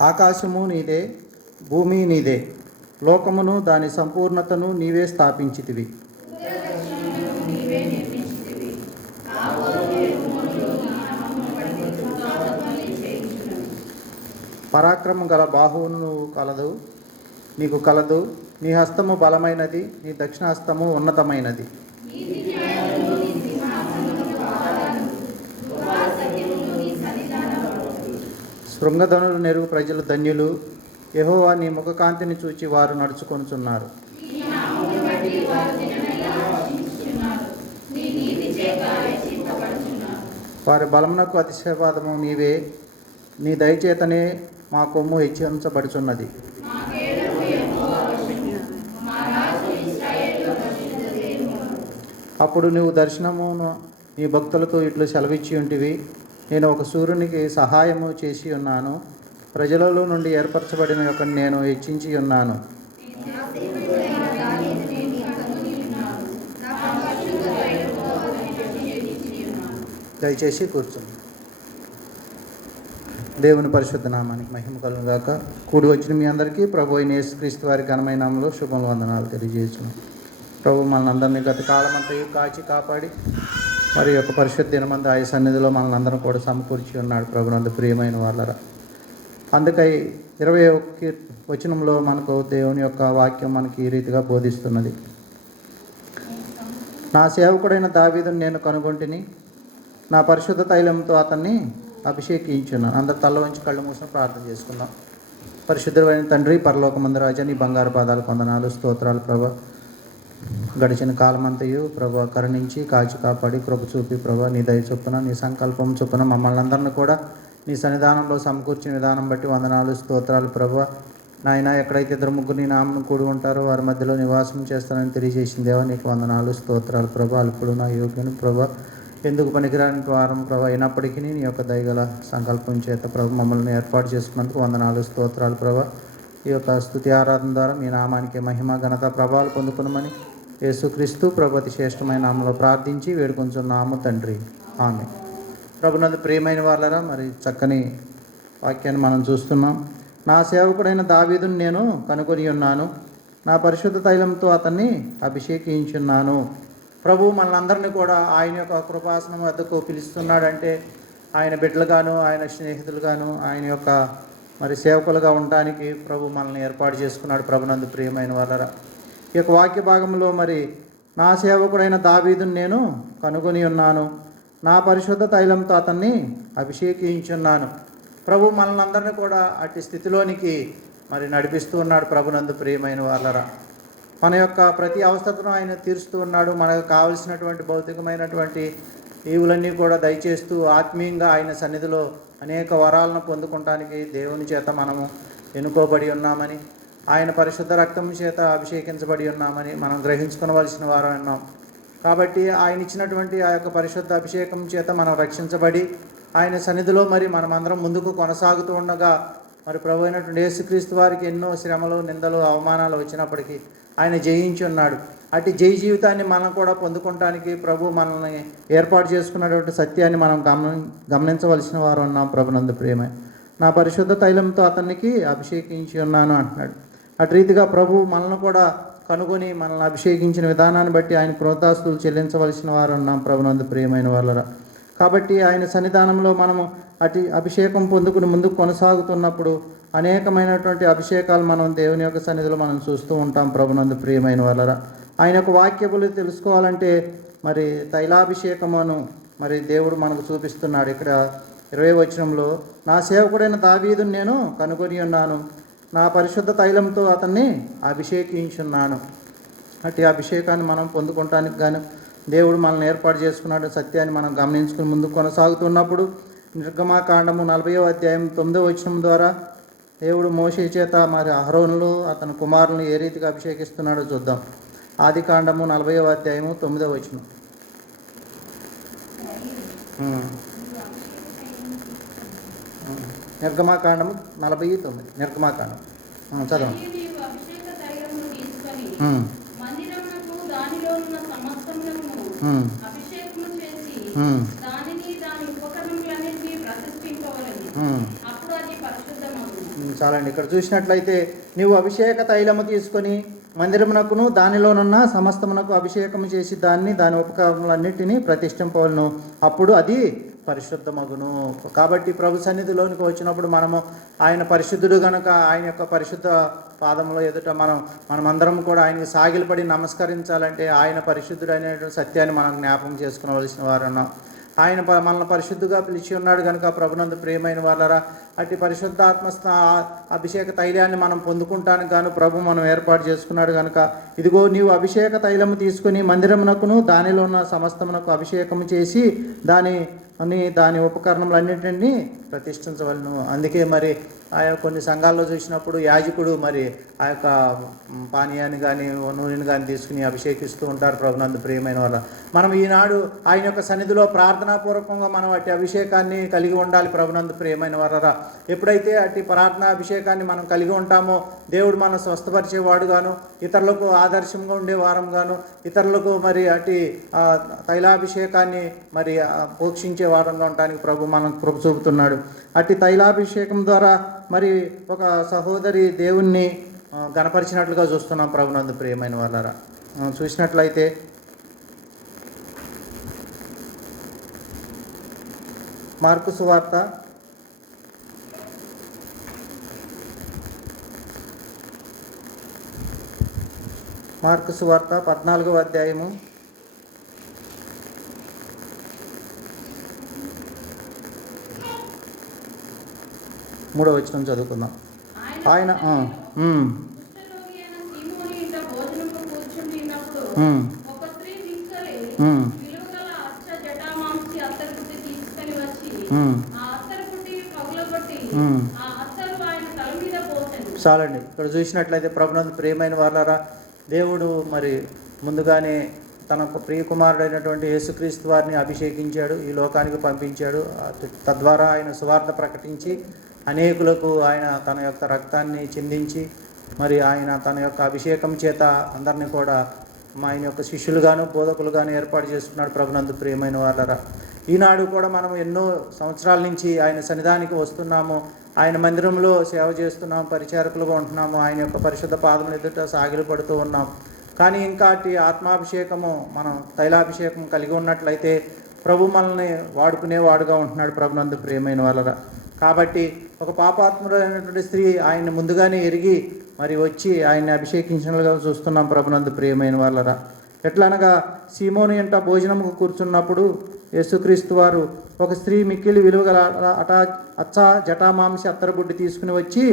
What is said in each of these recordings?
ఆకాశము నీదే భూమి నీదే. లోకమును దాని సంపూర్ణతను నీవే స్థాపించితివి. పరాక్రమం గల బాహువును నువ్వు కలదు నీకు కలదు. నీ హస్తము బలమైనది నీ దక్షిణ హస్తము ఉన్నతమైనది. శృంగధనులు నెరుగు ప్రజలు ధన్యులు. యహోవా నీ ముఖకాంతిని చూచి వారు నడుచుకొనుచున్నారు. వారి బలమునకు అతిశయవాదము నీవే. నీ దయచేతనే మా కొమ్ము హెచ్చరించబడుచున్నది అప్పుడు నువ్వు దర్శనమును నీ భక్తులతో ఇట్లు సెలవిచ్చి ఉంటివి నేను ఒక సూర్యునికి సహాయము చేసి ఉన్నాను. ప్రజలలో నుండి ఏర్పరచబడిన యొక్క నేను హెచ్చించి ఉన్నాను. దయచేసి కూర్చోండి. దేవుని పరిశుద్ధ నామానికి మహిమ కలుగాక కూడి వచ్చిన మీ అందరికీ ప్రభు అయిన యేసుక్రీస్తు వారి ఘనమైన నామంలో శుభములు వందనాలు తెలియజేస్తున్నాం. ప్రభు మనందరినీ గత కాలం అంతా కాచి కాపాడి మరి యొక్క పరిశుద్ధ దినమంది ఆయన సన్నిధిలో మనల్ని అందరం కూడా సమకూర్చి ఉన్నాడు ప్రభునందు ప్రియమైన వాళ్ళరా. అందుకై ఇరవై ఒక్క వచనంలో మనకు దేవుని యొక్క వాక్యం మనకి ఈ రీతిగా బోధిస్తున్నది. నా సేవకుడైన దావీదుని నేను కనుగొంటిని నా పరిశుద్ధ తైలంతో అతన్ని అభిషేకించున్నాను అందరు తల్ల వంచి కళ్ళు మూసిన ప్రార్థన చేసుకుందాం. పరిశుద్ధమైన తండ్రి పరలోకమందు రాజా నీ బంగారు పాదాలు కొందనాలు స్తోత్రాలు ప్రభ. గడిచిన కాలమంతయు ప్రభ కరుణించి కాచి కాపాడి కృప చూపి ప్రభ నీ దయ చొప్పున నీ సంకల్పం చొప్పున మమ్మల్ని అందరిని కూడా నీ సన్నిధానంలో సమకూర్చిన విధానం బట్టి వందనాలు స్తోత్రాలు ప్రభ. నాయన ఎక్కడైతే ఇద్దరు ముగ్గురు నీ నామను కూడి ఉంటారో వారి మధ్యలో నివాసం చేస్తానని తెలియజేసిన దేవా. నీకు వందనాలు స్తోత్రాలు ప్రభ. అల్పుడు నా యోగ్యుని ప్రభ. ఎందుకు పనికిరాని వారం ప్రభ అయినప్పటికీ నీ యొక్క దయగల సంకల్పం చేత ప్రభు మమ్మల్ని ఏర్పాటు చేసుకున్నందుకు వందనాలు స్తోత్రాలు ప్రభ. ఈ యొక్క స్థుతి ఆరాధన ద్వారా మీ నామానికి మహిమ ఘనత ప్రభావాలు పొందుకునమని యేసుక్రీస్తు ప్రభుతి శ్రేష్టమైన నామంలో ప్రార్థించి వేడుకొంచున్నాము తండ్రి. ఆమె ప్రభునందు ప్రియమైన వాళ్ళరా మరి చక్కని వాక్యాన్ని మనం చూస్తున్నాం. నా సేవకుడైన దావీదును నేను కనుగొని ఉన్నాను. నా పరిశుద్ధ తైలంతో అతన్ని అభిషేకించున్నాను. ప్రభు మనందరినీ కూడా ఆయన యొక్క కృపాసనం వద్దకు పిలుస్తున్నాడంటే ఆయన బిడ్డలుగాను ఆయన స్నేహితులుగాను ఆయన యొక్క మరి సేవకులుగా ఉండడానికి ప్రభు మనల్ని ఏర్పాటు చేసుకున్నాడు ప్రభునందు ప్రియమైన వాళ్ళరా ఈ యొక్క వాక్య భాగంలో మరి నా సేవకుడైన దావీదును నేను కనుగొని ఉన్నాను. నా పరిశుద్ధ తైలంతో అతన్ని అభిషేకించున్నాను. ప్రభు మనల్ని అందరినీ కూడా అట్టి స్థితిలోనికి మరి నడిపిస్తూ ఉన్నాడు ప్రభునందు ప్రియమైన వాళ్ళరా. మన యొక్క ప్రతి అవసరతను ఆయన తీరుస్తూ ఉన్నాడు. మనకు కావలసినటువంటి భౌతికమైనటువంటి ఈవులన్నీ కూడా దయచేస్తూ ఆత్మీయంగా ఆయన సన్నిధిలో అనేక వరాలను పొందుకోవటానికి దేవుని చేత మనము ఎన్నుకోబడి ఉన్నామని ఆయన పరిశుద్ధ రక్తం చేత అభిషేకించబడి ఉన్నామని మనం గ్రహించుకోవలసిన వారు ఉన్నాం కాబట్టి ఆయన ఇచ్చినటువంటి ఆ యొక్క పరిశుద్ధ అభిషేకం చేత మనం రక్షించబడి ఆయన సన్నిధిలో మరి మనమందరం ముందుకు కొనసాగుతూ ఉండగా మరి ప్రభు అయినటువంటి యేసుక్రీస్తు వారికి ఎన్నో శ్రమలు నిందలు అవమానాలు వచ్చినప్పటికీ ఆయన జయించి ఉన్నాడు. అటు జై జీవితాన్ని మనం కూడా పొందుకోవటానికి ప్రభు మనల్ని ఏర్పాటు చేసుకున్నటువంటి సత్యాన్ని మనం గమని గమనించవలసిన వారు ఉన్నాం ప్రభునందు ప్రేమ. నా పరిశుద్ధ తైలంతో అతనికి అభిషేకించి ఉన్నాను అంటున్నాడు. అటు రీతిగా ప్రభు మనల్ని కూడా కనుగొని మనల్ని అభిషేకించిన విధానాన్ని బట్టి ఆయన కృతాస్తులు చెల్లించవలసిన వారు ఉన్నాం ప్రభునందు ప్రియమైన వాళ్ళరా కాబట్టి ఆయన సన్నిధానంలో మనము అటు అభిషేకం పొందుకుని ముందుకు కొనసాగుతున్నప్పుడు అనేకమైనటువంటి అభిషేకాలు మనం దేవుని యొక్క సన్నిధిలో మనం చూస్తూ ఉంటాం ప్రభునందు ప్రియమైన వాళ్ళరా ఆయన యొక్క వాక్యములు తెలుసుకోవాలంటే మరి తైలాభిషేకమును మరి దేవుడు మనకు చూపిస్తున్నాడు. ఇక్కడ ఇరవై వచనంలో నా సేవకుడైన దావీదును నేను కనుగొని ఉన్నాను. నా పరిశుద్ధ తైలంతో అతన్ని అభిషేకించున్నాను. అట్టి అభిషేకాన్ని మనం పొందుకోవటానికి గాను దేవుడు మనల్ని ఏర్పాటు చేసుకున్నాడు. సత్యాన్ని మనం గమనించుకుని ముందుకు కొనసాగుతున్నప్పుడు నిర్గమాకాండము నలభైవ అధ్యాయం తొమ్మిదవ వచనం ద్వారా దేవుడు మోషే చేత మరి అహరోనులు అతని కుమారులను ఏ రీతిగా అభిషేకిస్తున్నాడో చూద్దాం. ఆది కాండము నలభైవ అధ్యాయము తొమ్మిదవ వచనం. ప్రతిష్ఠింపవలెను. ఉమ్. అప్పుడు అది పరిశుద్ధమగును. చాలండి. ఇక్కడ చూసినట్లయితే నీవు అభిషేక తైలము తీసుకొని మందిరమునకును దానిలోనున్న సమస్తమునకు అభిషేకము చేసి దాన్ని దాని ఉపకరణలన్నిటినీ ప్రతిష్ఠింపవలను. అప్పుడు అది పరిశుద్ధమగును. కాబట్టి ప్రభు సన్నిధిలోనికి వచ్చినప్పుడు మనము ఆయన పరిశుద్ధుడు గనుక ఆయన యొక్క పరిశుద్ధ పాదంలో ఎదుట మనం మనమందరం కూడా ఆయనకి సాగిలపడి నమస్కరించాలంటే ఆయన పరిశుద్ధుడు అనేటువంటి సత్యాన్ని మనం జ్ఞాపకం చేసుకునవలసిన వారు ఉన్నాం ఆయన ప- మనల్ని పరిశుద్ధుగా పిలిచి ఉన్నాడు కనుక ప్రభునందు ప్రియమైన వాళ్ళరా అట్టి పరిశుద్ధాత్మ అభిషేక తైలాన్ని మనం పొందుకుంటానికి గాను ప్రభు మనం ఏర్పాటు చేసుకున్నాడు కనుక ఇదిగో నీవు అభిషేక తైలము తీసుకుని మందిరమునకును దానిలో ఉన్న సమస్తమునకు అభిషేకము చేసి దాని అని దాని ఉపకరణములన్నింటినీ ప్రతిష్ఠించవలను. అందుకే మరి ఆ యొక్క కొన్ని సంఘాల్లో చూసినప్పుడు యాజకుడు మరి ఆ యొక్క పానీయాన్ని కానీ నూనెని కానీ తీసుకుని అభిషేకిస్తూ ఉంటారు ప్రభునందు ప్రియమైన వాళ్ళ. మనం ఈనాడు ఆయన యొక్క సన్నిధిలో ప్రార్థనాపూర్వకంగా మనం అట్టి అభిషేకాన్ని కలిగి ఉండాలి ప్రభునందు ప్రియమైన వారరా ఎప్పుడైతే అట్టి ప్రార్థనా అభిషేకాన్ని మనం కలిగి ఉంటామో దేవుడు మనం స్వస్థపరిచేవాడు గాను ఇతరులకు ఆదర్శంగా ఉండే వారం గాను ఇతరులకు మరి అట్టి తైలాభిషేకాన్ని మరి పోక్షించే పోషించే వారంగా ఉండటానికి ప్రభు మనం కృప చూపుతున్నాడు. అట్టి తైలాభిషేకం ద్వారా మరి ఒక సహోదరి దేవుణ్ణి గణపరిచినట్లుగా చూస్తున్నాం ప్రభునందు ప్రియమైన వాళ్ళరా. చూసినట్లయితే మార్కు సువార్త మార్కు సువార్త పద్నాలుగవ అధ్యాయము మూడవ వచనం చదువుకుందాం ఆయన ఆ, ఉమ్, కుష్ఠరోగి అయిన సీమోను ఇంట భోజనము కూర్చుని ఉన్నప్పుడు ఉమ్, ఒక స్త్రీ మిక్కలి ఉమ్, విలువగల అచ్చ జటామాంసి అత్తరుపుట్టి తీసుకొని వచ్చి ఉమ్, ఆ అత్తరుపుట్టి పగులగొట్టి ఉమ్. ఆ అత్తరు మూడో వచ్చిన చదువుకుందాం. ఆయన చాలండి. ఇక్కడ చూసినట్లయితే ప్రభునందు ప్రియమైన వాళ్ళారా దేవుడు మరి ముందుగానే తన ప్రియ కుమారుడైనటువంటి యేసుక్రీస్తు వారిని అభిషేకించాడు ఈ లోకానికి పంపించాడు. తద్వారా ఆయన సువార్త ప్రకటించి అనేకులకు ఆయన తన యొక్క రక్తాన్ని చిందించి మరి ఆయన తన యొక్క అభిషేకం చేత అందరినీ కూడా మా ఆయన యొక్క శిష్యులుగాను బోధకులుగాను ఏర్పాటు చేసుకున్నాడు ప్రభునందు ప్రియమైన వాళ్ళరా ఈనాడు కూడా మనం ఎన్నో సంవత్సరాల నుంచి ఆయన సన్నిధానికి వస్తున్నాము. ఆయన మందిరంలో సేవ చేస్తున్నాము పరిచారకులుగా ఉంటున్నాము. ఆయన యొక్క పరిశుద్ధ పాదములు ఎదుట సాగిలు పడుతూ ఉన్నాం. కానీ ఇంకా ఆత్మాభిషేకము మనం తైలాభిషేకం కలిగి ఉన్నట్లయితే ప్రభు మనల్ని వాడుకునేవాడుగా ఉంటున్నాడు ప్రభునందు ప్రియమైన వాళ్ళరా కాబట్టి ఒక పాపాత్ముడైనటువంటి స్త్రీ ఆయన్ని ముందుగానే ఎరిగి మరి వచ్చి ఆయన్ని అభిషేకించినట్లుగా చూస్తున్నాం ప్రభునందు ప్రియమైన వాళ్ళరా ఎట్లా అనగా సీమోని ఎంట భోజనముకు కూర్చున్నప్పుడు యేసుక్రీస్తు వారు ఒక స్త్రీ మిక్కిలి విలువగల అటా అచ్చా జటామాంసి అత్తరబుడ్డి తీసుకుని వచ్చి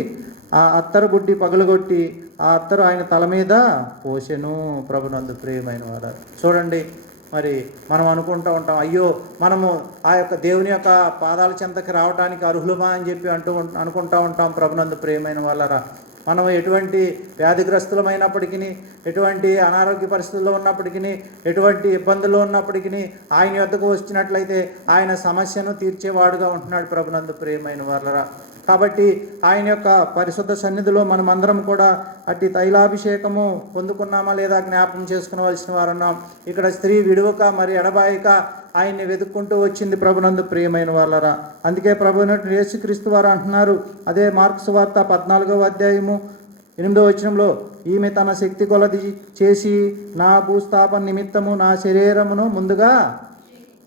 ఆ అత్తరబుడ్డి పగలగొట్టి ఆ అత్తరు ఆయన తల మీద పోసెను ప్రభునందు ప్రియమైన వారు చూడండి మరి మనం అనుకుంటూ ఉంటాం అయ్యో మనము ఆ యొక్క దేవుని యొక్క పాదాల చెంతకి రావడానికి అర్హులమా అని చెప్పి అంటూ అనుకుంటూ అనుకుంటా ఉంటాం ప్రభునందు ప్రేమైన వాళ్ళరా. మనం ఎటువంటి వ్యాధిగ్రస్తులమైనప్పటికీ ఎటువంటి అనారోగ్య పరిస్థితుల్లో ఉన్నప్పటికీ ఎటువంటి ఇబ్బందుల్లో ఉన్నప్పటికీ ఆయన యొద్దకు వచ్చినట్లయితే ఆయన సమస్యను తీర్చేవాడుగా ఉంటున్నాడు ప్రభునందు ప్రియమైన వాళ్ళరా కాబట్టి ఆయన యొక్క పరిశుద్ధ సన్నిధిలో మనమందరం కూడా అట్టి తైలాభిషేకము పొందుకున్నామా లేదా జ్ఞాపకం చేసుకునవలసిన వారు ఉన్నాం ఇక్కడ స్త్రీ విడువక మరి ఎడబాయిక ఆయన్ని వెతుక్కుంటూ వచ్చింది ప్రభునందు ప్రియమైన వాళ్ళరా. అందుకే ప్రభు యేసుక్రీస్తు వారు అంటున్నారు. అదే మార్క్స్ వార్త పద్నాలుగవ అధ్యాయము ఎనిమిదో వచనంలో ఈమె తన శక్తి కొలది చేసి నా భూస్థాపన నిమిత్తము నా శరీరమును ముందుగా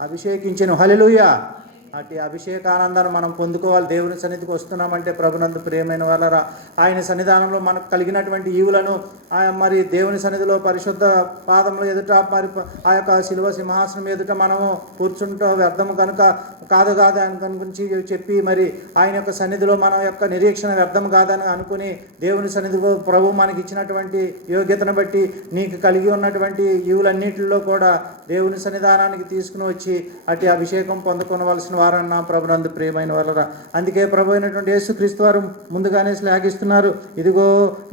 అభిషేకించను. హలెలుయా అటు అభిషేకానందాన్ని మనం పొందుకోవాలి. దేవుని సన్నిధికి వస్తున్నామంటే ప్రభునందు ప్రియమైన వాళ్ళరా ఆయన సన్నిధానంలో మనకు కలిగినటువంటి ఈవులను ఆయన మరి దేవుని సన్నిధిలో పరిశుద్ధ పాదంలో ఎదుట మరి ఆ యొక్క శిలువ సింహాసనం ఎదుట మనము కూర్చుంటూ వ్యర్థం కనుక కాదు కాదు అని గురించి చెప్పి మరి ఆయన యొక్క సన్నిధిలో మన యొక్క నిరీక్షణ వ్యర్థం కాదని అనుకుని దేవుని సన్నిధిలో ప్రభు మనకి ఇచ్చినటువంటి యోగ్యతను బట్టి నీకు కలిగి ఉన్నటువంటి ఈవులన్నింటిలో కూడా దేవుని సన్నిధానానికి తీసుకుని వచ్చి అటు అభిషేకం పొందుకోవలసిన వారన్నా ప్రభునందు ప్రియమైన వాళ్ళరా. అందుకే ప్రభు అయినటువంటి యేసుక్రీస్తు వారు ముందుగానే శ్లాఘిస్తున్నారు. ఇదిగో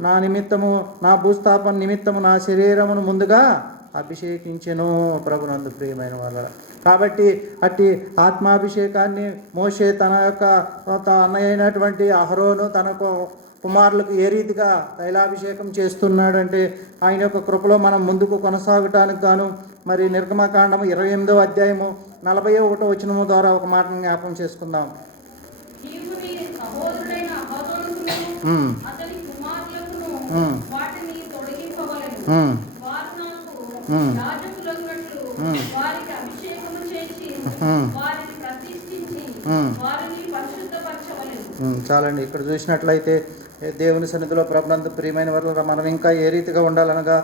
నా నిమిత్తము నా భూస్థాపన నిమిత్తము నా శరీరమును ముందుగా అభిషేకించెను ప్రభునందు ప్రియమైన వాళ్ళరా. కాబట్టి అట్టి ఆత్మాభిషేకాన్ని మోషే తన యొక్క తన అన్నయ్య అయినటువంటి అహరోను తనకు కుమారులకు ఏ రీతిగా తైలాభిషేకం చేస్తున్నాడంటే ఆయన యొక్క కృపలో మనం ముందుకు కొనసాగటానికి గాను మరి నిర్గమకాండము ఇరవై ఎనిమిదవ అధ్యాయము నలభై ఒకటో వచనము ద్వారా ఒక మాటను జ్ఞాపకం చేసుకుందాం. వారు చాలండి. ఇక్కడ చూసినట్లయితే దేవుని సన్నిధిలో ప్రభునందు ప్రియమైన వల్ల మనం ఇంకా ఏ రీతిగా ఉండాలనగా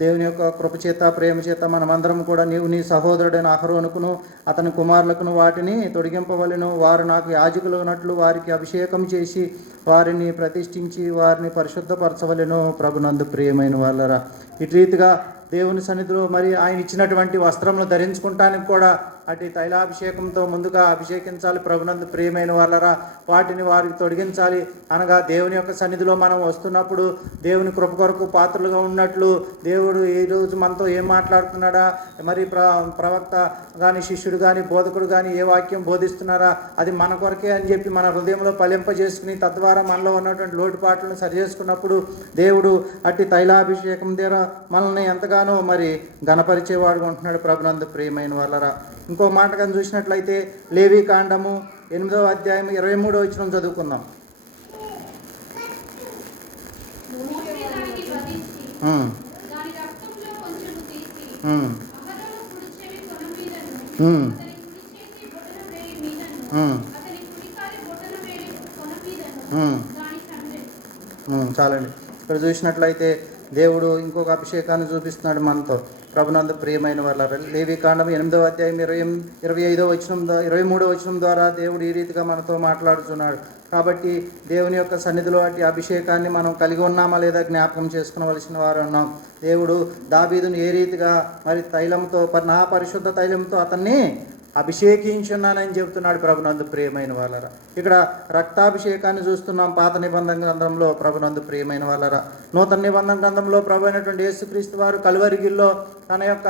దేవుని యొక్క కృప చేత ప్రేమ చేత మనమందరం కూడా నీవు నీ సహోదరుడైన అహరోనుకును అతని కుమారులకును వాటిని తొడిగింపవలను. వారు నాకు యాజకులు ఉన్నట్లు వారికి అభిషేకం చేసి వారిని ప్రతిష్ఠించి వారిని పరిశుద్ధపరచవలెను. ప్రభునందు ప్రియమైన వాళ్ళరా ఇటు రీతిగా దేవుని సన్నిధిలో మరి ఆయన ఇచ్చినటువంటి వస్త్రములు ధరించుకుంటానికి కూడా అటు తైలాభిషేకంతో ముందుగా అభిషేకించాలి ప్రభునందు ప్రియమైన వాళ్ళరా. వాటిని వారికి తొడిగించాలి. అనగా దేవుని యొక్క సన్నిధిలో మనం వస్తున్నప్పుడు దేవుని కృప కొరకు పాత్రలుగా ఉన్నట్లు దేవుడు ఈ రోజు మనతో ఏం మాట్లాడుతున్నాడా? మరి ప్ర ప్రవక్త కానీ శిష్యుడు కానీ బోధకుడు కానీ ఏ వాక్యం బోధిస్తున్నారా? అది మన కొరకే అని చెప్పి మన హృదయంలో ఫలింపజేసుకుని తద్వారా మనలో ఉన్నటువంటి లోటుపాట్లను సరిచేసుకున్నప్పుడు దేవుడు అట్టి తైలాభిషేకం ద్వారా మనల్ని ఎంతగానో మరి గణపరిచేవాడుగా ఉంటున్నాడు ప్రభునందు ప్రియమైన వాళ్ళరా. ఇంకో మాట కానీ చూసినట్లయితే లేవి కాండము ఎనిమిదవ అధ్యాయం ఇరవై మూడో వచ్చిన చదువుకుందాం. చాలండి. ఇక్కడ చూసినట్లయితే దేవుడు ఇంకొక అభిషేకాన్ని చూపిస్తున్నాడు మనతో. ప్రభునందు ప్రియమైన వాళ్ళ లేవి కాండం ఎనిమిదవ అధ్యాయం ఇరవై ఇరవై ఐదో వచనం ద్వారా ఇరవై మూడో వచనం ద్వారా దేవుడు ఈ రీతిగా మనతో మాట్లాడుతున్నాడు కాబట్టి దేవుని యొక్క సన్నిధిలో అటు అభిషేకాన్ని మనం కలిగి ఉన్నామా లేదా జ్ఞాపకం చేసుకునవలసిన వారు ఉన్నాం. దేవుడు దాబీదును ఏ రీతిగా మరి తైలంతో నా పరిశుద్ధ తైలంతో అతన్ని అభిషేకించున్నానని చెబుతున్నాడు ప్రభునందు ప్రియమైన వాళ్ళరా. ఇక్కడ రక్తాభిషేకాన్ని చూస్తున్నాం పాత నిబంధన గ్రంథంలో ప్రభునందు ప్రియమైన వాళ్ళరా. నూతన నిబంధన గ్రంథంలో ప్రభు అయినటువంటి యేసుక్రీస్తు వారు కలువరిగిల్లో తన యొక్క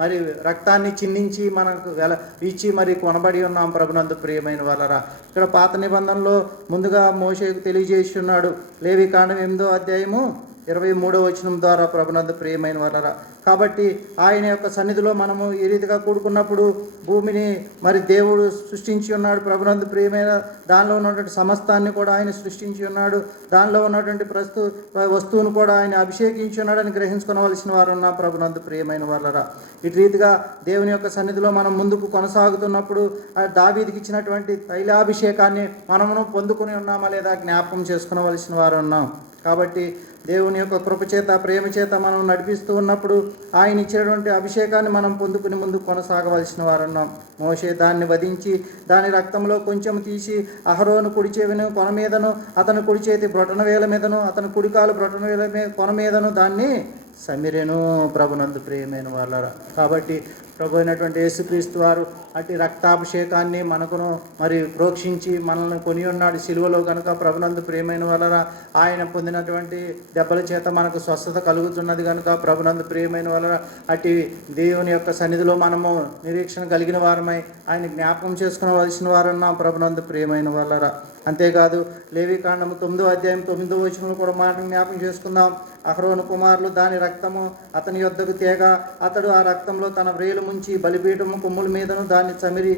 మరి రక్తాన్ని చిందించి మనకు వెల ఇచ్చి మరి కొనబడి ఉన్నాం ప్రభునందు ప్రియమైన వాళ్ళరా. ఇక్కడ పాత నిబంధనలో ముందుగా మోషేకు తెలియజేసి ఉన్నాడు లేవి కాండం ఎనిమిదో అధ్యాయము ఇరవై మూడో వచనం ద్వారా ప్రభునందు ప్రియమైన వాళ్ళరా. కాబట్టి ఆయన యొక్క సన్నిధిలో మనము ఈ రీతిగా కూడుకున్నప్పుడు భూమిని మరి దేవుడు సృష్టించి ఉన్నాడు. ప్రభునందు ప్రియమైన దానిలో ఉన్నటువంటి సమస్తాన్ని కూడా ఆయన సృష్టించి ఉన్నాడు. దానిలో ఉన్నటువంటి ప్రస్తు వస్తువును కూడా ఆయన అభిషేకించి ఉన్నాడని గ్రహించుకోవలసిన వారు ఉన్న ప్రభునందు ప్రియమైన వాళ్ళరా ఇటు రీతిగా దేవుని యొక్క సన్నిధిలో మనం ముందుకు కొనసాగుతున్నప్పుడు ఆ దావీదికి ఇచ్చినటువంటి తైలాభిషేకాన్ని మనమును పొందుకుని ఉన్నామా లేదా జ్ఞాపకం చేసుకునవలసిన వారు ఉన్నాం. కాబట్టి దేవుని యొక్క కృపచేత ప్రేమ చేత మనం నడిపిస్తూ ఉన్నప్పుడు ఆయన ఇచ్చినటువంటి అభిషేకాన్ని మనం పొందుకుని ముందు కొనసాగవలసిన వారున్నాం. మోషే దాన్ని వధించి దాని రక్తంలో కొంచెం తీసి అహరోను కుడి చెవిను కొన మీదను అతను కుడి చేతి బ్రొటన వేల మీదను అతను కుడికాలు బ్రొటన వేల మీద కొన మీదను దాన్ని సమిరెను. ప్రభునందు ప్రియమైన వాళ్ళరా కాబట్టి ప్రభు అయినటువంటి యేసుక్రీస్తు వారు అట్టి రక్తాభిషేకాన్ని మనకును మరి ప్రోక్షించి మనల్ని కొని ఉన్నాడు. సిలువలో కనుక ప్రభునందు ప్రియమైన వలన ఆయన పొందినటువంటి దెబ్బల చేత మనకు స్వస్థత కలుగుతున్నది కనుక ప్రభునందు ప్రియమైన వలన అటు దేవుని యొక్క సన్నిధిలో మనము నిరీక్షణ కలిగిన వారమై ఆయన జ్ఞాపకం చేసుకునవలసిన వారన్నా. ప్రభునందు ప్రియమైన వలరా అంతేకాదు లేవి కాండము తొమ్మిదో అధ్యాయం తొమ్మిదో వచనంలో కూడా మాట జ్ఞాపకం చేసుకుందాం. అహరోను కుమారులు దాని రక్తము అతని యొద్దకు తేగ అతడు ఆ రక్తంలో తన వ్రేలు ముంచి బలిపీఠము కొమ్ముల మీదను దాన్ని చమిరి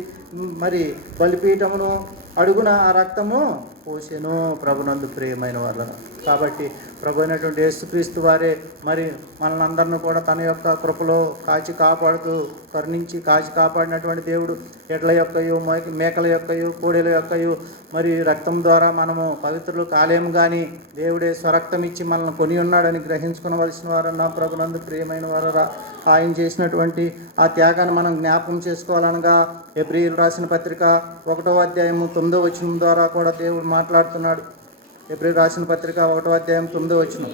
మరి బలిపీఠమును అడుగున ఆ రక్తము పోసెను ప్రభునందు ప్రియమైన వాళ్ళ కాబట్టి ప్రభు అయినటువంటి యేసుక్రీస్తు వారే మరి మనల్ని అందరిని కూడా తన యొక్క కృపలో కాచి కాపాడుతూ కరుణించి కాచి కాపాడినటువంటి దేవుడు ఎడ్ల యొక్కయు మేకల యొక్కయు కోడెల యొక్కయు మరి రక్తం ద్వారా మనము పవిత్రులు కాలేము కానీ దేవుడే స్వరక్తం ఇచ్చి మనల్ని కొని ఉన్నాడని గ్రహించుకునవలసిన వారన్నా ప్రభునందు ప్రియమైన వారరా. ఆయన చేసినటువంటి ఆ త్యాగాన్ని మనం జ్ఞాపకం చేసుకోవాలనగా ఏప్రిల్ రాసిన పత్రిక ఒకటో అధ్యాయము తొమ్మిది వచనం ద్వారా కూడా దేవుడు మాట్లాడుతున్నాడు. ఏప్రిల్ రాసిన పత్రిక ఒకటో అధ్యాయం తొమ్మిదో వచనం.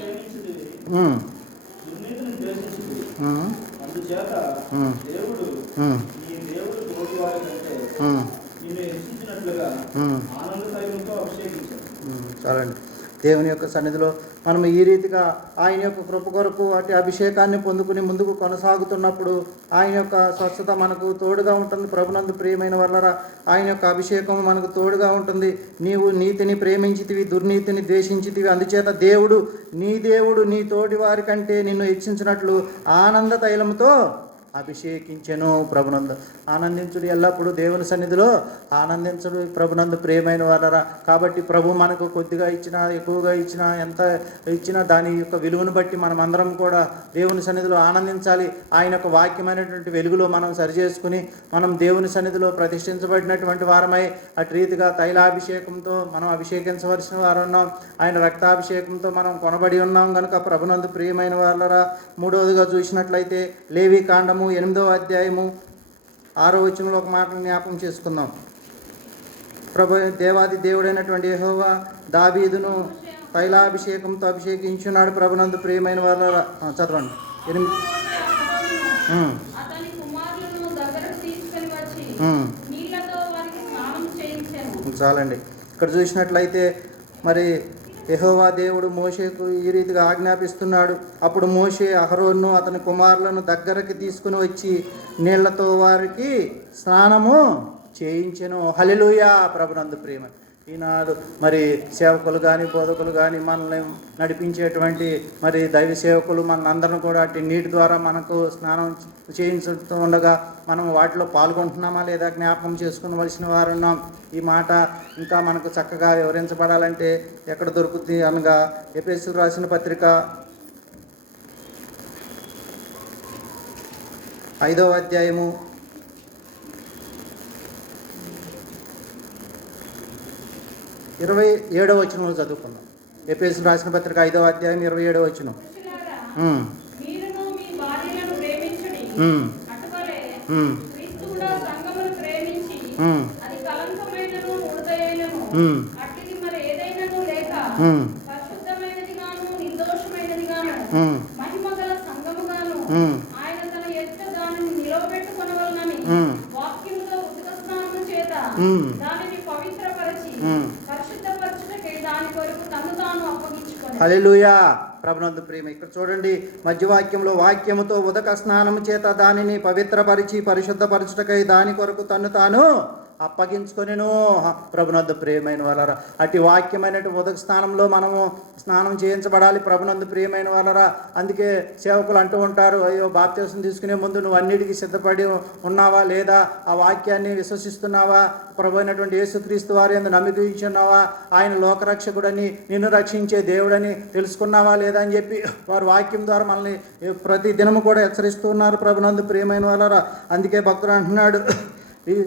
చాలండి. దేవుని యొక్క సన్నిధిలో మనం ఈ రీతిగా ఆయన యొక్క కృప కొరకు వాటి అభిషేకాన్ని పొందుకుని ముందుకు కొనసాగుతున్నప్పుడు ఆయన యొక్క స్వచ్ఛత మనకు తోడుగా ఉంటుంది. ప్రభునందు ప్రియమైన వల్లరా ఆయన యొక్క అభిషేకం మనకు తోడుగా ఉంటుంది. నీవు నీతిని ప్రేమించితివి దుర్నీతిని ద్వేషించితివి. అందుచేత దేవుడు నీ దేవుడు నీ తోటి వారి కంటే నిన్ను హెచ్చించినట్లు ఆనంద తైలంతో అభిషేకించెను ప్రభునందు. ఆనందించుడు ఎల్లప్పుడూ దేవుని సన్నిధిలో ఆనందించుడు ప్రభునందు ప్రియమైన వారరా. కాబట్టి ప్రభు మనకు కొద్దిగా ఇచ్చినా ఎక్కువగా ఇచ్చినా ఎంత ఇచ్చినా దాని యొక్క విలువను బట్టి మనం అందరం కూడా దేవుని సన్నిధిలో ఆనందించాలి. ఆయన యొక్క వాక్యమైనటువంటి వెలుగులో మనం సరిచేసుకుని మనం దేవుని సన్నిధిలో ప్రతిష్ఠించబడినటువంటి వారమై అటు రీతిగా తైలాభిషేకంతో మనం అభిషేకించవలసిన వారు ఉన్నాం ఆయన రక్తాభిషేకంతో మనం కొనబడి ఉన్నాం కనుక ప్రభునందు ప్రియమైన వాళ్ళరా మూడవదిగా చూసినట్లయితే లేవి కాండము ఎనిమిదవ అధ్యాయము ఆరో వచనంలో ఒక మాటను జ్ఞాపకం చేసుకుందాం. ప్రభు దేవాది దేవుడైనటువంటి యెహోవా దావీదును తైలాభిషేకంతో అభిషేకించున్నాడు ప్రభునందు ప్రియమైన వాళ్ళరా ఆ, చదవండి. ఎనిమిది చాలండి. ఇక్కడ చూసినట్లయితే మరి యెహోవా దేవుడు మోషేకు ఈ రీతిగా ఆజ్ఞాపిస్తున్నాడు. అప్పుడు మోషే అహరోన్ను అతని కుమారులను దగ్గరకి తీసుకుని వచ్చి నీళ్ళతో వారికి స్నానము చేయించెను. హలిలుయా ప్రభునందు ప్రేమ ఈనాడు మరి సేవకులు కానీ బోధకులు కానీ మనల్ని నడిపించేటువంటి మరి దైవ సేవకులు మనందరం కూడా అట్టి నీటి ద్వారా మనకు స్నానం చేయించుతూ ఉండగా మనం వాటిలో పాల్గొంటున్నామా లేదా జ్ఞాపకం చేసుకునవలసిన వారు ఉన్నాం. ఈ మాట ఇంకా మనకు చక్కగా వివరించబడాలంటే ఎక్కడ దొరుకుతుంది అనగా ఎపిఎస్ రాసిన పత్రిక ఐదవ అధ్యాయము ఇరవై ఏడవ వచనంలో చదువుకుందాం ఎపిఎస్ రాసిన పత్రిక ఐదవ అధ్యాయం ఇరవై ఏడవ వచనం పురుషులారా, ఉమ్, మీరును మీ భార్యలను ప్రేమించుడి ఉమ్, అటువలే ఉమ్, క్రీస్తు కూడా సంఘమును ప్రేమించి ఉమ్, అది కలంకమైనను ముడతయైనను ఉమ్, అట్టిది మరి ఏదైనను లేక ఉమ్, పరిశుద్ధమైనది గాను నిర్దోషమైనది గాను ఉమ్, మహిమ గల సంఘముగాను ఉమ్, ఆయన తన ఎదుట దానిని నిలవబెట్టుకొనవలనని ఉమ్. వాక్యముతో ఉదక స్నానము చేత ఉమ్. దానిని పవిత్రపరచి ఉమ్. పరిశుద్ధపరచుటకై దాని కొరకు తను తాను అప్పగించుకొని ప్రభునందు ప్రేమ ఇక్కడ చూడండి మధ్యవాక్యంలో వాక్యముతో ఉదక స్నానము చేత దానిని పవిత్రపరిచి పరిశుద్ధపరచుటకై దాని కొరకు తను తాను అప్పగించుకొనిను. ప్రభునందు ప్రియమైన వాళ్ళరా అటు వాక్యమైనటువంటి ఉదక స్నానంలో మనము స్నానం చేయించబడాలి ప్రభునందు ప్రియమైన వాళ్ళరా అందుకే సేవకులు అంటూ ఉంటారు అయ్యో బాప్త్యసం తీసుకునే ముందు నువ్వు అన్నిటికీ సిద్ధపడి ఉన్నావా లేదా? ఆ వాక్యాన్ని విశ్వసిస్తున్నావా? ప్రభు అయినటువంటి యేసుక్రీస్తు వారి ఎందు నమ్మిక ఆయన లోకరక్షకుడని నిన్ను రక్షించే దేవుడని తెలుసుకున్నావా లేదా? అని చెప్పి వారు వాక్యం ద్వారా మనల్ని ప్రతి దినము కూడా హెచ్చరిస్తూ ఉన్నారు ప్రభునందు ప్రియమైన వాళ్ళరా అందుకే భక్తుడు అంటున్నాడు "ఈ-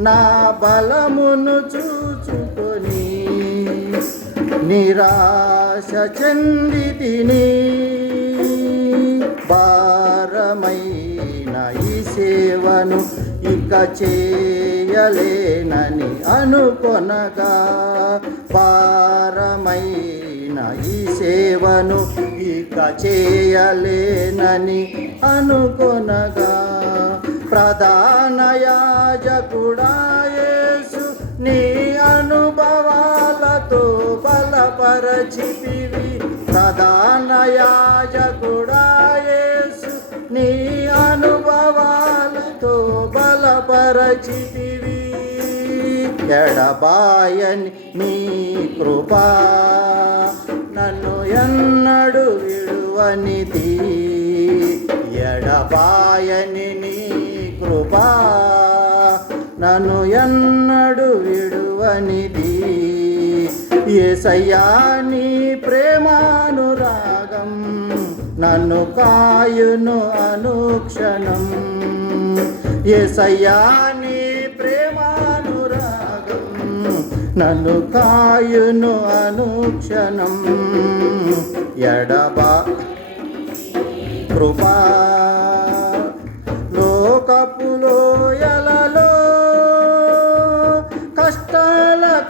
నా బలమును చూచుకొని నిరాశ చెంది తిని భారమైన ఈ సేవను ఇక చేయలేనని అనుకొనగా భారమైన ఈ సేవను ఇక చేయలేనని అనుకొనగా ప్రధాన యాజకుడా నీ అనుభవాలతో బలపరచితివి. ప్రధాన యాజకుడా నీ అనుభవాలతో బలపరచితివి. ఎడబాయని నీ కృపా నన్ను ఎన్నడు విడువనిది ఎడబాయని నీ నన్ను ఎన్నడు విడువనిది. ఏసయ్యా నీ ప్రేమానురాగం నన్ను కాయును అనుక్షణం. ఏసయ్యా నీ ప్రేమానురాగం నన్ను కాయును అనుక్షణం. ఎడబా కృపా లోకపులో ఎలా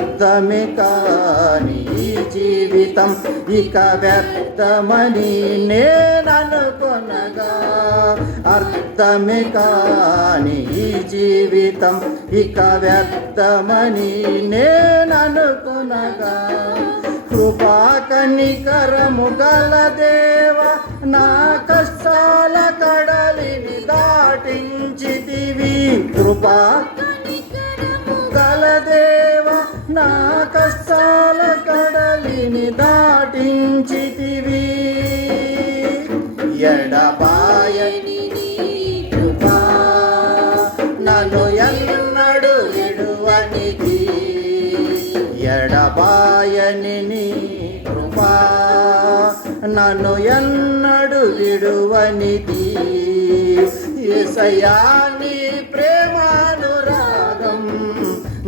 అర్థమే కాని జీవితం ఇక వ్యర్థమని నేననుకొనగా. అర్థమే కాని జీవితం ఇక వ్యర్థమని నేననుకొనగా. కృపాకనికరము గల దేవ నా కష్టాల కడలిని దాటించితివి. కృపా గల దేవ నా కష్టాల కడలిని దాటించితివి. ఎడబాయని కృపా నన్ను ఎన్నడు విడువనిది ఎడపాయని కృపా నన్ను ఎన్నడు విడువనిది ఏసయ్యా నీ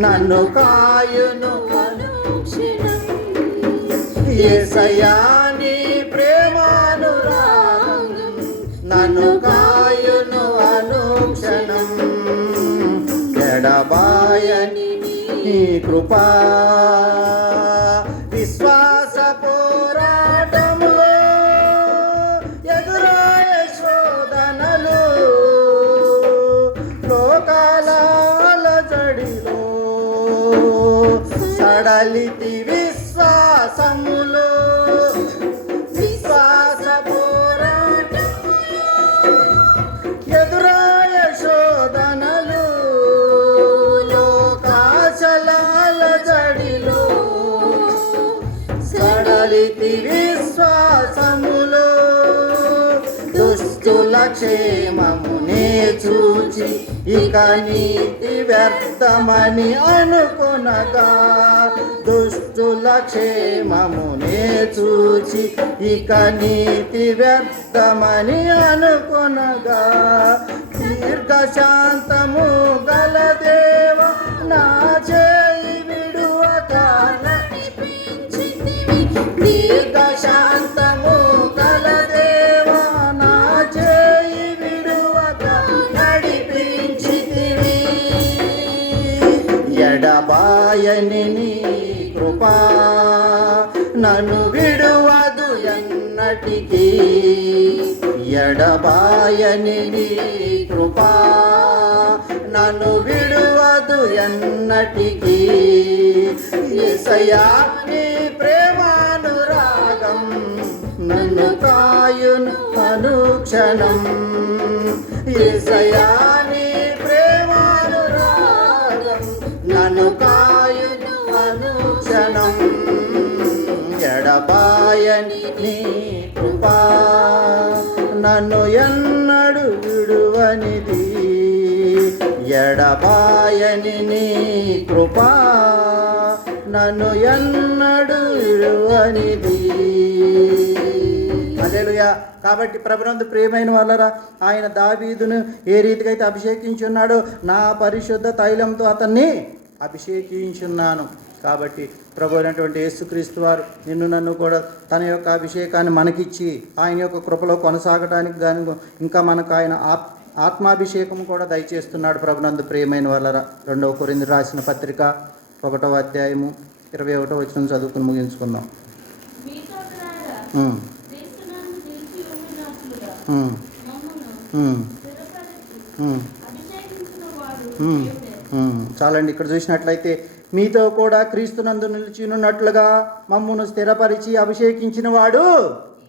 నన్ను కాయును ఏసయ్యా నీ ప్రేమానురాగం నన్ను కాయును అనుక్షణం. ఎడబాయని నీ కృపా. దుస్తుల క్షేమమునే చూచి ఇక నీతి వ్యర్థమని అనుకునగా. దుస్తుల క్షేమమునే చూచి ఇక నీతి వ్యర్థమని అనుకొనగా. దీర్ఘశాంతము గల దేవ నా చేయి విడువక దీర్ఘ ఎడబాయని నీ కృపా. నన్ను విడువదు ఎన్నటికీ. ఎడబాయని నీ కృపా. నన్ను విడువదు ఎన్నటికీ. ఏసయ్యా నీ ప్రేమానురాగం నన్ను కాయును అనుక్షణం. ఏసయ్యా ఎడబాయని నీ కృపా. నన్ను ఎన్నడు విడువనిది. ఎడబాయని నీ కృపా. నన్ను ఎన్నడు విడువనిది. కాబట్టి ప్రభునందు ప్రియమైన వాళ్ళరా ఆయన దావీదును ఏ రీతిగా అయితే అభిషేకించున్నాడో నా పరిశుద్ధ తైలంతో అతన్ని అభిషేకించున్నాను. కాబట్టి ప్రభు అయినటువంటి యేసుక్రీస్తు వారు నిన్ను నన్ను కూడా తన యొక్క అభిషేకాన్ని మనకిచ్చి ఆయన యొక్క కృపలో కొనసాగటానికి గాను ఇంకా మనకు ఆయన ఆప్ ఆత్మాభిషేకం కూడా దయచేస్తున్నాడు ప్రభునందు ప్రియమైన వాళ్ళరా. రెండవ కొరింది రాసిన పత్రిక ఒకటవ అధ్యాయము ఇరవై ఒకటో వచ్చిన చదువుకుని ముగించుకుందాం. చాలండి ఇక్కడ చూసినట్లయితే మీతో కూడా క్రీస్తునందు నిలిచినున్నట్లుగా మమ్మును స్థిరపరిచి అభిషేకించినవాడు.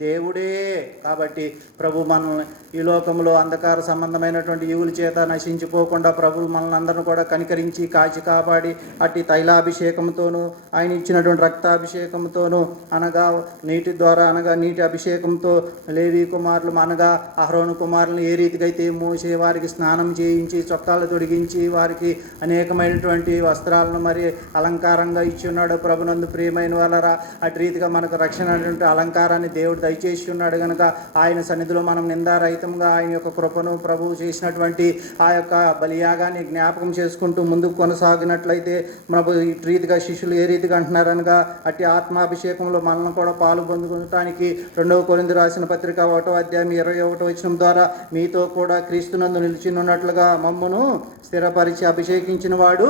దేవుడే. కాబట్టి ప్రభు మనల్ని ఈ లోకంలో అంధకార సంబంధమైనటువంటి ఈవుల చేత నశించిపోకుండా ప్రభు మనల్ని అందరిని కూడా కనికరించి కాచి కాపాడి అట్టి తైలాభిషేకంతోనూ ఆయన ఇచ్చినటువంటి రక్తాభిషేకంతోనూ అనగా నీటి ద్వారా అనగా నీటి అభిషేకంతో లేవి కుమారులు అనగా అహరోను కుమారులను ఏ రీతిగా అయితే మోసే వారికి స్నానం చేయించి చొక్కాలు తొడిగించి వారికి అనేకమైనటువంటి వస్త్రాలను మరి అలంకారంగా ఇచ్చి ఉన్నాడు ప్రభునందు ప్రియమైన వాళ్ళరా. అటు రీతిగా మనకు రక్షణ అలంకారాన్ని దేవుడు దయచేసి ఉన్నాడు కనుక ఆయన సన్నిధిలో మనం నిందారహితంగా ఆయన యొక్క కృపను ప్రభువు చేసినటువంటి ఆ యొక్క బలియాగాన్ని జ్ఞాపకం చేసుకుంటూ ముందుకు కొనసాగినట్లయితే ప్రభు ఈ రీతిగా శిష్యులు ఏ రీతిగా అంటున్నారనగా అట్టి ఆత్మాభిషేకంలో మనల్ని కూడా పాలు పొందుకోవటానికి రెండవ కొరింది రాసిన పత్రిక ఒకటో అధ్యాయం ఇరవై ఒకటో వచనం ద్వారా మీతో కూడా క్రీస్తునందు నిలిచినున్నట్లుగా మమ్మును స్థిరపరిచి అభిషేకించిన వాడు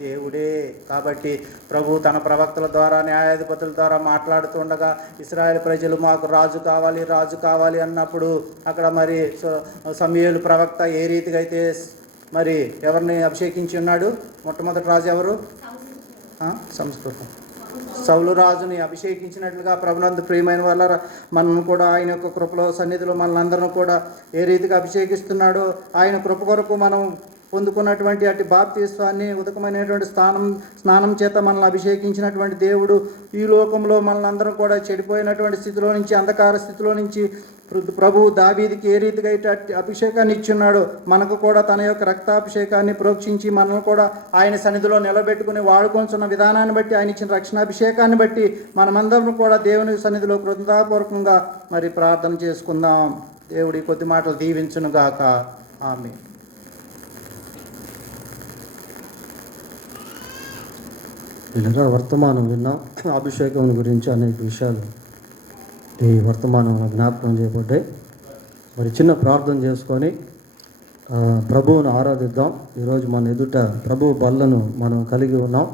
దేవుడే. కాబట్టి ప్రభు తన ప్రవక్తల ద్వారా న్యాయాధిపతుల ద్వారా మాట్లాడుతుండగా ఇస్రాయేల్ ప్రజలు మాకు రాజు కావాలి రాజు కావాలి అన్నప్పుడు అక్కడ మరి సమయలు ప్రవక్త ఏ రీతిగా అయితే మరి ఎవరిని అభిషేకించి ఉన్నాడు? మొట్టమొదటి రాజు ఎవరు? సంస్కృతం. సౌలు రాజుని అభిషేకించినట్లుగా ప్రభునందు ప్రియమైన వల్ల మనం కూడా ఆయన యొక్క కృపలో సన్నిధిలో మనలందరం కూడా ఏ రీతిగా అభిషేకిస్తున్నాడో ఆయన కృప కొరకు మనం పొందుకున్నటువంటి అటు బాప్తీస్వాన్ని ఉదకమైనటువంటి స్థానం స్నానం చేత మనల్ని అభిషేకించినటువంటి దేవుడు ఈ లోకంలో మనల్ని కూడా చెడిపోయినటువంటి స్థితిలో నుంచి అంధకార స్థితిలో నుంచి ప్ర- ప్రభు దావీదికి ఏ రీతిగా అయితే అభిషేకాన్ని ఇచ్చున్నాడో మనకు కూడా తన యొక్క రక్తాభిషేకాన్ని ప్రోక్షించి మనల్ని కూడా ఆయన సన్నిధిలో నిలబెట్టుకుని వాడుకొంచున్న విధానాన్ని బట్టి ఆయన ఇచ్చిన రక్షణాభిషేకాన్ని బట్టి మనమందరం కూడా దేవుని సన్నిధిలో కృతజ్ఞతాపూర్వకంగా మరి ప్రార్థన చేసుకుందాం. దేవుడి కొద్ది మాటలు దీవించునుగాక. ఆమె వీళ్ళగా వర్తమానం విన్నాం అభిషేకం గురించి అనేక విషయాలు. ఈ వర్తమానం జ్ఞాపకం చేయబడ్డాయి. మరి చిన్న ప్రార్థన చేసుకొని ప్రభువును ఆరాధిద్దాం. ఈరోజు మన ఎదుట ప్రభు బల్లను మనం కలిగి ఉన్నాం.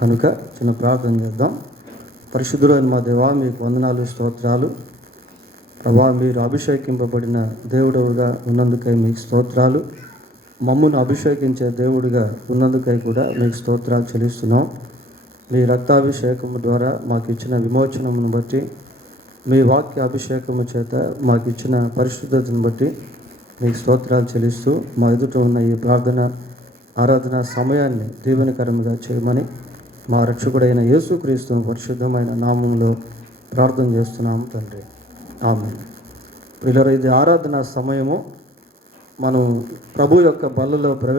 కనుక చిన్న ప్రార్థన చేద్దాం. పరిశుద్ధులైన మా దేవా మీకు వందనాలు స్తోత్రాలు. ప్రభా మీరు అభిషేకింపబడిన దేవుడుగా ఉన్నందుకై మీకు స్తోత్రాలు. మమ్మను అభిషేకించే దేవుడిగా ఉన్నందుకై కూడా మీకు స్తోత్రాలు చెల్లిస్తున్నాం. మీ రక్తాభిషేకము ద్వారా మాకు ఇచ్చిన విమోచనమును బట్టి మీ వాక్య అభిషేకము చేత మాకు ఇచ్చిన పరిశుద్ధతను బట్టి మీకు స్తోత్రాలు చెల్లిస్తూ మా ఎదుట ఉన్న ఈ ప్రార్థన ఆరాధన సమయాన్ని దీవెనకరంగా చేయమని మా రక్షకుడైన యేసుక్రీస్తు పరిశుద్ధమైన నామంలో ప్రార్థన చేస్తున్నాము తండ్రి. ఆమె ఇలా ఇది ఆరాధన సమయము మనం ప్రభు యొక్క బల్లలో ప్రవే